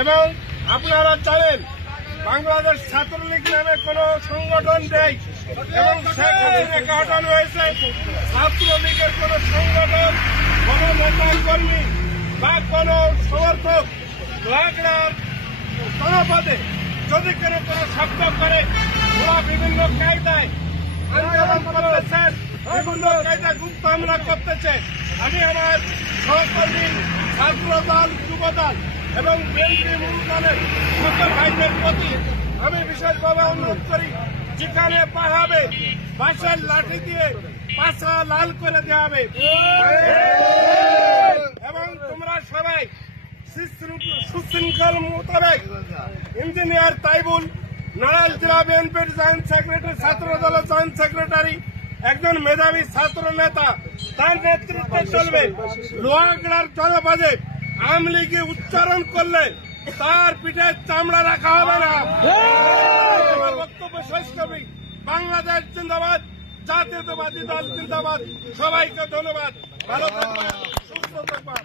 এবং আপনারা জানেন বাংলাদেশ ছাত্রলীগ নামে কোন সংগঠন নেই এবং শেখ হাসিনাকে হটানো হয়েছে। ছাত্রলীগের কোন সংগঠন, কোন নেতা কর্মী বা কোন সমর্থক লোহাগড়ার জনপদে যদি কেন কোন শব্দ করে ওরা বিভিন্ন কায়দায় আন্দোলন করতেছেন, বিভিন্ন কায়দায় গুপ্ত হামলা করতেছে। আমি আমার সহকর্মী ছাত্র দল, যুব দল এবং বিএনপি মূলদলের সকল ভাইদের প্রতি আমি বিশেষভাবে অনুরোধ করি, যেখানে পাহাবে বাঁশের লাঠি দিয়ে পাছা লাল করে দেওয়া হবে এবং তোমরা সবাই সুশৃঙ্খল মোতাবেক ইঞ্জিনিয়ার তাইবুল, নারায়ণ জেলা বিএনপির জয়েন্ট সেক্রেটারি, ছাত্র দলের জয়েন্ট সেক্রেটারি, একজন মেধাবী ছাত্র নেতা, তার নেতৃত্বে চলবে। লোহাগড়ার জনপদে আওয়ামী লীগে উচ্চারণ করলে তার পিঠে চামড়া রাখা হবে না। আমার বক্তব্য শেষ করবি। বাংলাদেশ জিন্দাবাদ, জাতীয়তাবাদী দল জিন্দাবাদ। সবাইকে ধন্যবাদ। ভালো থাকবেন, সুস্থ থাকবেন।